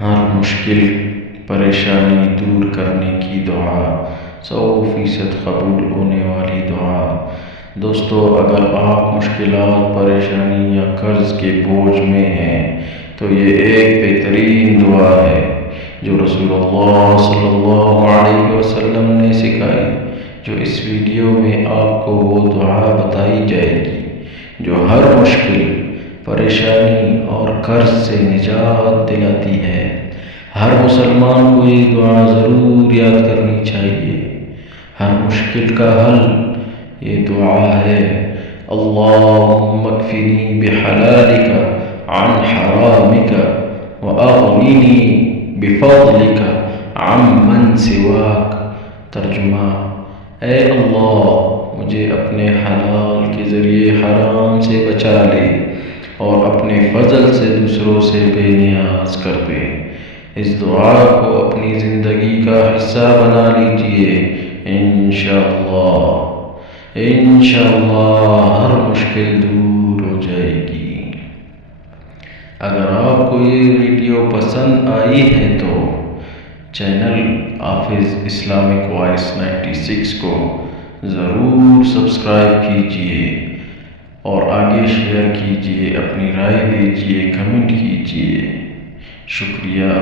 ہر مشکل پریشانی دور کرنے کی دعا 100% قبول ہونے والی دعا۔ دوستو، اگر آپ مشکلات، پریشانی یا قرض کے بوجھ میں ہیں تو یہ ایک بہترین دعا ہے جو رسول اللہ صلی اللہ علیہ وسلم نے سکھائی۔ جو اس ویڈیو میں آپ کو وہ دعا بتائی جائے گی جو ہر مشکل، پریشانی اور قرض سے نجات دلاتی ہے۔ ہر مسلمان کو یہ دعا ضرور یاد کرنی چاہیے۔ ہر مشکل کا حل یہ دعا ہے: اللہم اکفنی بحلالک عن حرامک واغننی بفضلک عمن سواک۔ ترجمہ: اے اللہ، مجھے اپنے حلال کے ذریعے حرام سے بچا لے اور اپنے فضل سے دوسروں سے بے نیاز کر دے۔ اس دعا کو اپنی زندگی کا حصہ بنا لیجئے۔ انشاءاللہ ہر مشکل دور ہو جائے گی۔ اگر آپ کو یہ ویڈیو پسند آئی ہے تو چینل حافظ اسلامک وائس 96 کو ضرور سبسکرائب کیجئے اور آگے شیئر کیجئے، اپنی رائے دیجئے، کمنٹ کیجئے۔ شکریہ۔